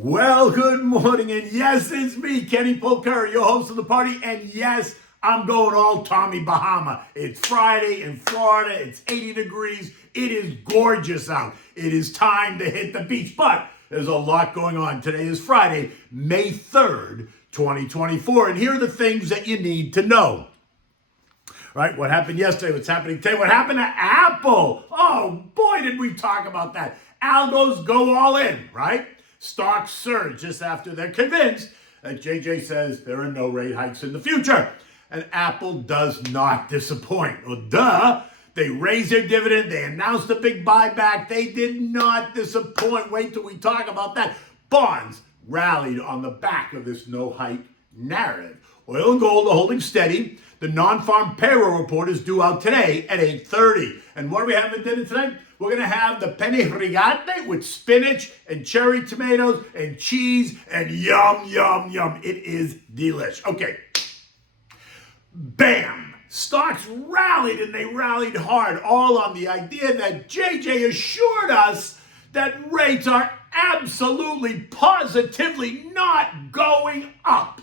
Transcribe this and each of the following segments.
Well, good morning, and yes, it's me, Kenny Polcari, your host of the party, and yes, I'm going all Tommy Bahama. It's Friday in Florida, it's 80 degrees, it is gorgeous out. It is time to hit the beach, but there's a lot going on. Today is Friday, May 3rd, 2024, and here are the things that you need to know. Right, what happened yesterday, what's happening today, what happened to Apple? Oh, boy, did we talk about that. Algos go all in, right? Stocks surge just after they're convinced that JJ says there are no rate hikes in the future. And Apple does not disappoint. Well, duh. They raised their dividend. They announced a big buyback. They did not disappoint. Wait till we talk about that. Bonds rallied on the back of this no hike narrative. Oil and gold are holding steady. The non-farm payroll report is due out today at 8:30. And what do we have for dinner tonight? We're going to have the Penne Rigate with spinach and cherry tomatoes and cheese and yum, yum, yum. It is delish. Okay. Bam! Stocks rallied, and they rallied hard, all on the idea that JJ assured us that rates are absolutely, positively not going up.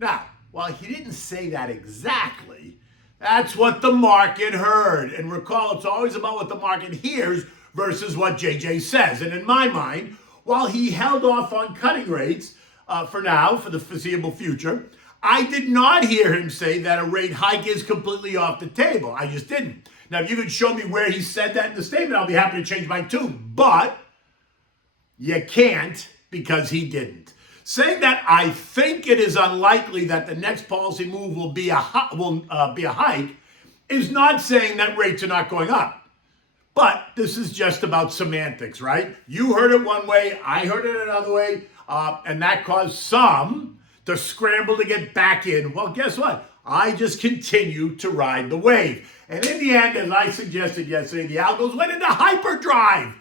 Now, while he didn't say that exactly, that's what the market heard. And recall, it's always about what the market hears versus what JJ says. And in my mind, while he held off on cutting rates for now, for the foreseeable future, I did not hear him say that a rate hike is completely off the table. I just didn't. Now, if you could show me where he said that in the statement, I'll be happy to change my tune. But you can't, because he didn't. Saying that I think it is unlikely that the next policy move will be a hike is not saying that rates are not going up. But this is just about semantics, right? You heard it one way, I heard it another way, and that caused some to scramble to get back in. Well, guess what? I just continue to ride the wave. And in the end, as I suggested yesterday, the algos went into hyperdrive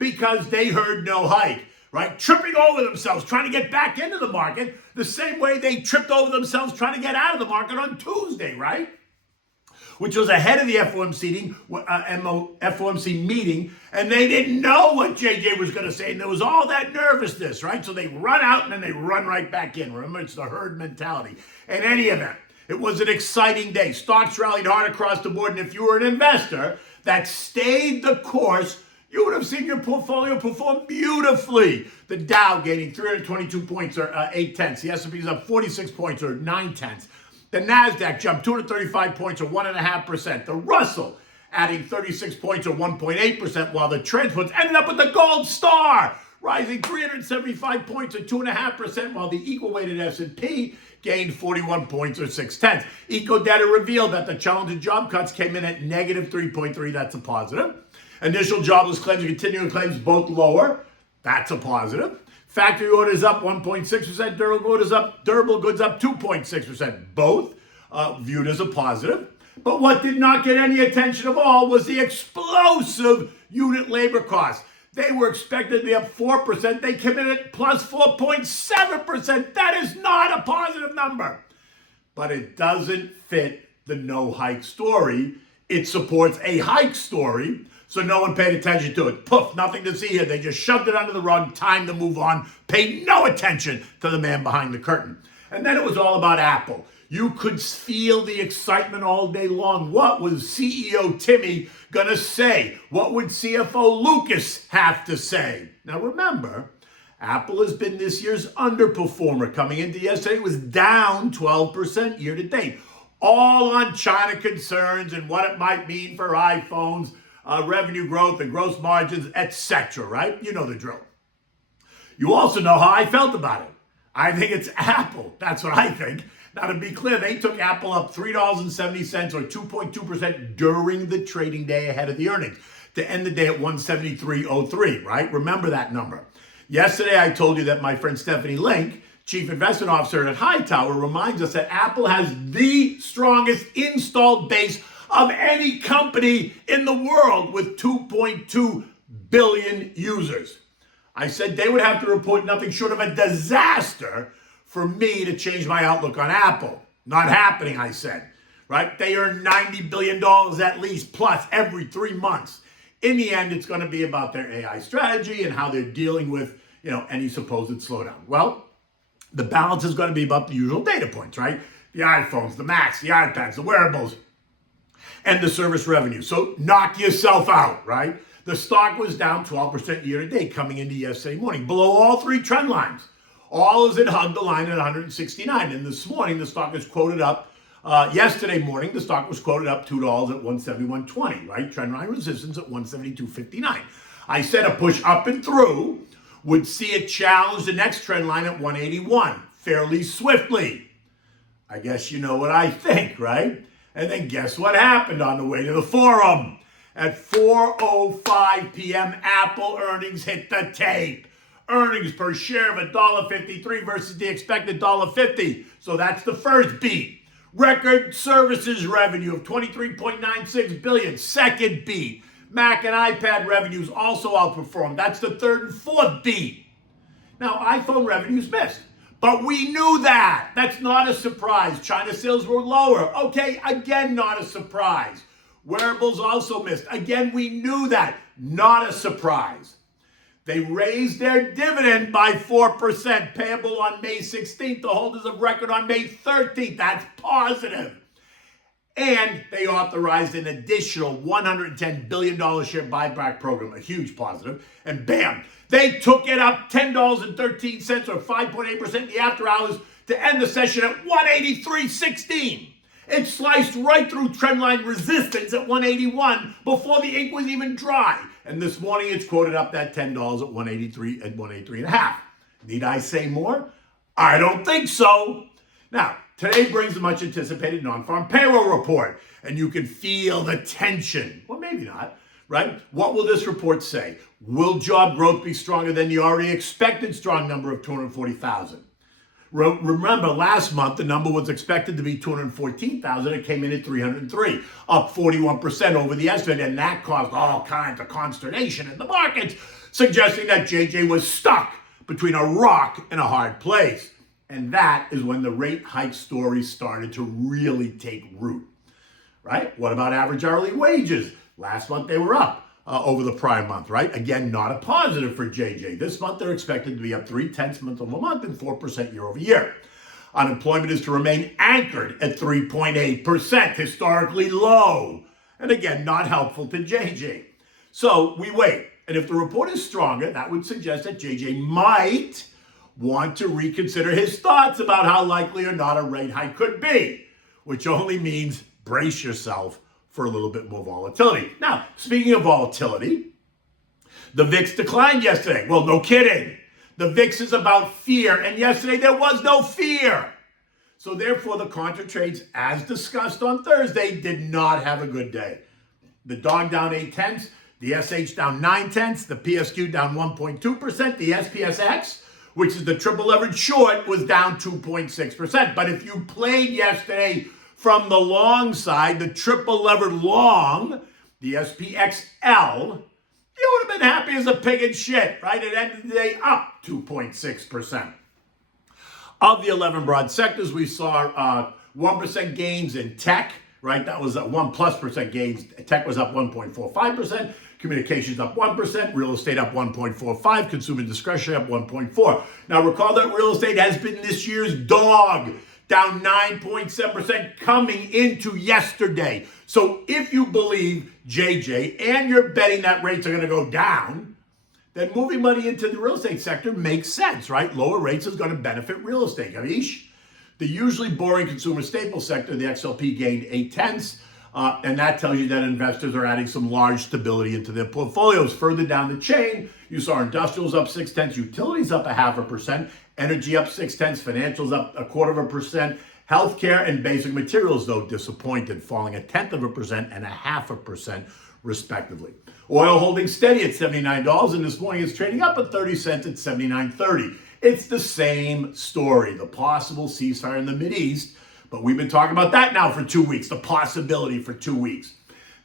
because they heard no hike. Right? Tripping over themselves, trying to get back into the market the same way they tripped over themselves trying to get out of the market on Tuesday, right? Which was ahead of the FOMC meeting, and they didn't know what JJ was going to say, and there was all that nervousness, right? So they run out and then they run right back in. Remember, it's the herd mentality. In any event, it was an exciting day. Stocks rallied hard across the board, and if you were an investor that stayed the course, you would have seen your portfolio perform beautifully. The Dow gaining 322 points or 8/10. The S&P is up 46 points or 9/10. The NASDAQ jumped 235 points or 1.5%. The Russell adding 36 points or 1.8%, while the Trendwoods ended up with the gold star, rising 375 points or 2.5%, while the equal-weighted S&P gained 41 points or 6/10. Ecodata revealed that the challenging job cuts came in at negative 3.3. That's a positive. Initial jobless claims and continuing claims both lower. That's a positive. Factory orders up 1.6%. Durable goods up 2.6%. Both viewed as a positive. But what did not get any attention of all was the explosive unit labor costs. They were expected to be up 4%. They came in at plus 4.7%. That is not a positive number. But it doesn't fit the no hike story. It supports a hike story. So no one paid attention to it. Poof, nothing to see here. They just shoved it under the rug, time to move on, paid no attention to the man behind the curtain. And then it was all about Apple. You could feel the excitement all day long. What was CEO Timmy going to say? What would CFO Lucas have to say? Now remember, Apple has been this year's underperformer. Coming into yesterday, it was down 12% year to date. All on China concerns and what it might mean for iPhones, revenue growth and gross margins, etc., right? You know the drill. You also know how I felt about it. I think it's Apple. That's what I think. Now, to be clear, they took Apple up $3.70 or 2.2% during the trading day ahead of the earnings to end the day at 173.03, right? Remember that number. Yesterday, I told you that my friend Stephanie Link, Chief Investment Officer at Hightower, reminds us that Apple has the strongest installed base of any company in the world with 2.2 billion users. I said they would have to report nothing short of a disaster for me to change my outlook on Apple. Not happening, I said, right? They earn $90 billion at least plus every 3 months. In the end, it's going to be about their AI strategy and how they're dealing with any supposed slowdown. Well, the balance is going to be about the usual data points, right? The iPhones, the Macs, the iPads, the wearables, and the service revenue. So knock yourself out, right? The stock was down 12% year to date coming into yesterday morning, below all three trend lines. All as it hugged the line at 169. And this morning, the stock is quoted up. Yesterday morning, the stock was quoted up $2 at 171.20, right? Trend line resistance at 172.59. I said a push up and through would see it challenge the next trend line at 181 fairly swiftly. I guess you know what I think, right? And then guess what happened on the way to the forum? At 4:05 p.m., Apple earnings hit the tape. Earnings per share of $1.53 versus the expected $1.50. So that's the first beat. Record services revenue of $23.96 billion. Second beat. Mac and iPad revenues also outperformed. That's the third and fourth beat. Now, iPhone revenues missed. But we knew that. That's not a surprise. China sales were lower. Okay, again, not a surprise. Wearables also missed. Again, we knew that. Not a surprise. They raised their dividend by 4%, payable on May 16th. The holders of record on May 13th. That's positive. And they authorized an additional $110 billion share buyback program, a huge positive. And bam, they took it up $10.13 or 5.8% in the after hours to end the session at 183.16. It sliced right through trendline resistance at 181 before the ink was even dry. And this morning it's quoted up that $10 at 183 and 183.5. Need I say more? I don't think so. Now, today brings the much anticipated non-farm payroll report, and you can feel the tension. Well, maybe not, right? What will this report say? Will job growth be stronger than the already expected strong number of 240,000? Remember, last month, the number was expected to be 214,000. It came in at 303, up 41% over the estimate, and that caused all kinds of consternation in the markets, suggesting that JJ was stuck between a rock and a hard place. And that is when the rate hike story started to really take root, right? What about average hourly wages? Last month, they were up over the prior month, right? Again, not a positive for JJ. This month, they're expected to be up 0.3 month over month and 4% year over year. Unemployment is to remain anchored at 3.8%, historically low. And again, not helpful to JJ. So we wait. And if the report is stronger, that would suggest that JJ might want to reconsider his thoughts about how likely or not a rate hike could be, which only means brace yourself for a little bit more volatility. Now, speaking of volatility, the VIX declined yesterday. Well, no kidding. The VIX is about fear, and yesterday there was no fear. So therefore, the contra trades, as discussed on Thursday, did not have a good day. The dog down 0.8, the SH down 0.9, the PSQ down 1.2%, the SPSX, which is the triple leverage short, was down 2.6%. But if you played yesterday from the long side, the triple levered long, the SPXL, you would have been happy as a pig in shit, right? It ended the day up 2.6%. Of the 11 broad sectors, we saw 1% gains in tech, right? That was 1+% gains. Tech was up 1.45%. Communications up 1%, real estate up 1.45%, consumer discretionary up 1.4%. Now recall that real estate has been this year's dog, down 9.7% coming into yesterday. So if you believe JJ and you're betting that rates are going to go down, then moving money into the real estate sector makes sense, right? Lower rates is going to benefit real estate. Gavish? The usually boring consumer staple sector, the XLP gained 0.8, and that tells you that investors are adding some large stability into their portfolios. Further down the chain, you saw industrials up 0.6, utilities up 0.5%, energy up 0.6, financials up 0.25%, healthcare and basic materials, though, disappointed, falling 0.1% and 0.5%, respectively. Oil holding steady at $79, and this morning it's trading up at 30 cents at $79.30. It's the same story, the possible ceasefire in the Mideast, but we've been talking about that now for 2 weeks, the possibility for 2 weeks.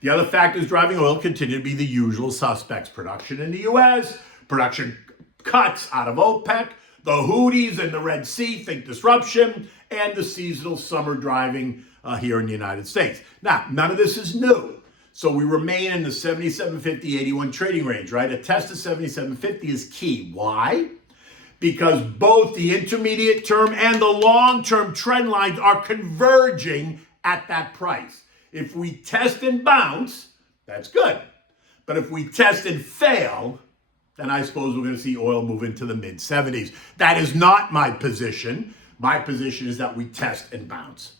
The other factors driving oil continue to be the usual suspects. Production in the U.S., production cuts out of OPEC, the Houthis in the Red Sea, think disruption, and the seasonal summer driving here in the United States. Now, none of this is new. So we remain in the 77.50, 81 trading range, right? A test of 77.50 is key. Why? because both the intermediate term and the long-term trend lines are converging at that price. If we test and bounce, that's good. But if we test and fail, then I suppose we're going to see oil move into the mid-70s. That is not my position. My position is that we test and bounce.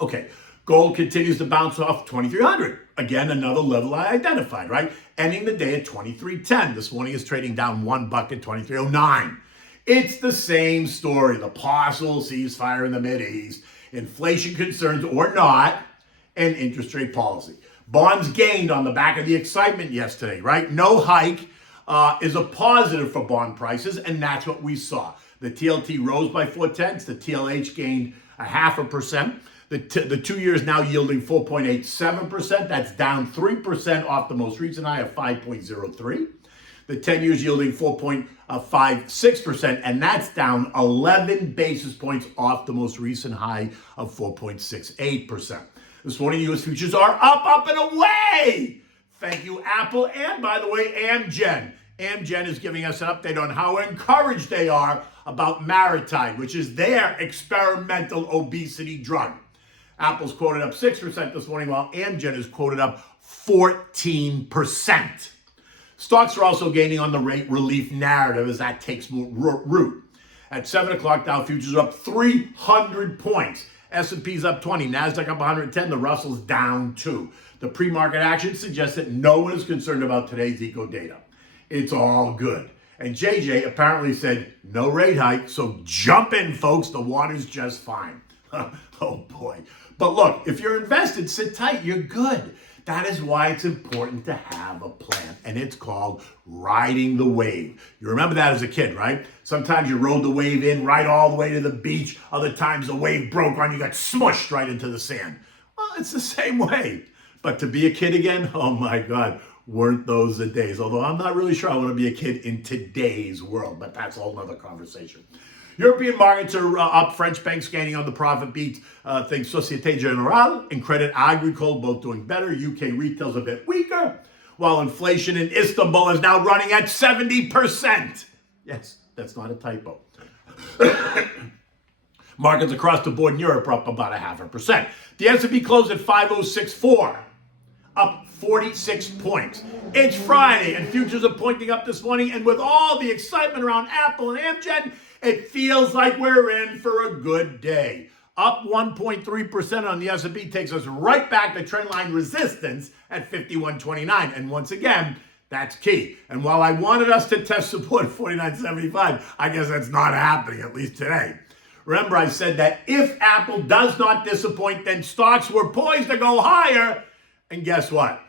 Okay, gold continues to bounce off 2,300. Again, another level I identified, right? Ending the day at 23.10. This morning is trading down $1 at 23.09. It's the same story. The possible ceasefire in the Mideast, inflation concerns or not, and interest rate policy. Bonds gained on the back of the excitement yesterday, right? No hike is a positive for bond prices, and that's what we saw. The TLT rose by 0.4. The TLH gained 0.5%. The 2 years now yielding 4.87%. That's down 3% off the most recent high of 5.03. The 10 years yielding 4.56%, and that's down 11 basis points off the most recent high of 4.68%. This morning, U.S. futures are up and away. Thank you, Apple, and by the way, Amgen. Amgen is giving us an update on how encouraged they are about Maritide, which is their experimental obesity drug. Apple's quoted up 6% this morning, while Amgen is quoted up 14%. Stocks are also gaining on the rate relief narrative as that takes root. At 7 o'clock, Dow futures are up 300 points. S&P's up 20, NASDAQ up 110, the Russell's down 2. The pre-market action suggests that no one is concerned about today's eco data. It's all good. And JJ apparently said, no rate hike, so jump in, folks. The water's just fine. Oh, boy. But look, if you're invested, sit tight. You're good. That is why it's important to have a plan, and it's called riding the wave. You remember that as a kid, right? Sometimes you rode the wave in right all the way to the beach. Other times the wave broke on you, got smushed right into the sand. Well, it's the same way. But to be a kid again, oh my God, weren't those the days? Although I'm not really sure I want to be a kid in today's world, but that's a whole nother conversation. European markets are up. French banks gaining on the profit beat. Think Societe Generale and Credit Agricole both doing better. UK retail's a bit weaker, while inflation in Istanbul is now running at 70%. Yes, that's not a typo. Markets across the board in Europe are up about 0.5%. The S&P closed at 5,064, up 46 points. It's Friday, and futures are pointing up this morning, and with all the excitement around Apple and Amgen, it feels like we're in for a good day. Up 1.3% on the S&P takes us right back to trendline resistance at 51.29. And once again, that's key. And while I wanted us to test support 49.75, I guess that's not happening, at least today. Remember, I said that if Apple does not disappoint, then stocks were poised to go higher. And guess what?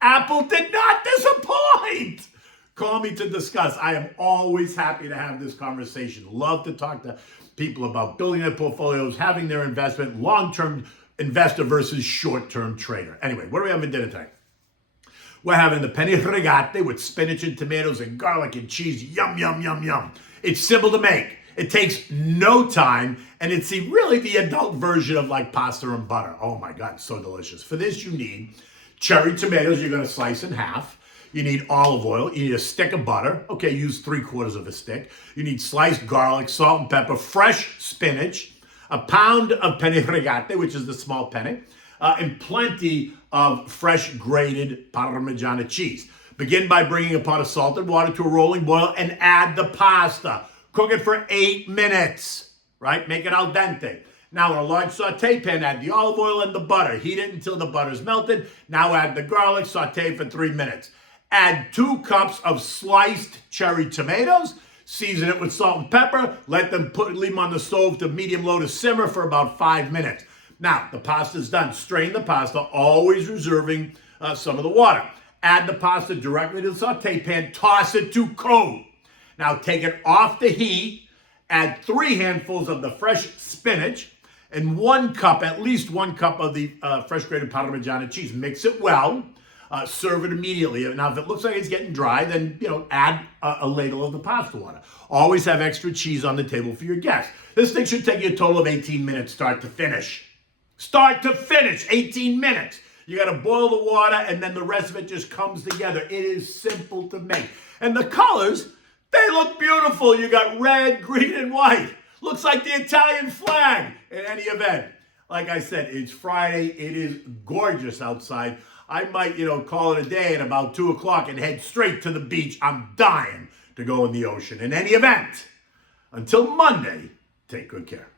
Apple did not disappoint. Call me to discuss. I am always happy to have this conversation. Love to talk to people about building their portfolios, having their investment, long-term investor versus short-term trader. Anyway, what are we having for dinner tonight? We're having the Penne Rigate with spinach and tomatoes and garlic and cheese. Yum, yum, yum, yum. It's simple to make. It takes no time, and it's really the adult version of like pasta and butter. Oh my God, so delicious. For this, you need cherry tomatoes you're going to slice in half. You need olive oil. You need a stick of butter. Okay, use 3/4 of a stick. You need sliced garlic, salt and pepper, fresh spinach, a pound of Penne Rigate, which is the small penne, and plenty of fresh grated Parmigiana cheese. Begin by bringing a pot of salted water to a rolling boil and add the pasta. Cook it for 8 minutes, right? Make it al dente. Now in a large saute pan, add the olive oil and the butter. Heat it until the butter's melted. Now add the garlic, saute for 3 minutes. Add 2 cups of sliced cherry tomatoes. Season it with salt and pepper. Leave them on the stove to medium low to simmer for about 5 minutes. Now, the pasta's done. Strain the pasta, always reserving some of the water. Add the pasta directly to the saute pan. Toss it to cold. Now, take it off the heat. Add 3 handfuls of the fresh spinach and 1 cup, at least 1 cup of the fresh grated Parmigiana cheese. Mix it well. Serve it immediately. Now, if it looks like it's getting dry, then, add a ladle of the pasta water. Always have extra cheese on the table for your guests. This thing should take you a total of 18 minutes start to finish. Start to finish, 18 minutes. You got to boil the water, and then the rest of it just comes together. It is simple to make. And the colors, They look beautiful. You got red, green, and white. Looks like the Italian flag. In any event, like I said, it's Friday. It is gorgeous outside. I might, call it a day at about 2 o'clock and head straight to the beach. I'm dying to go in the ocean. In any event, until Monday, take good care.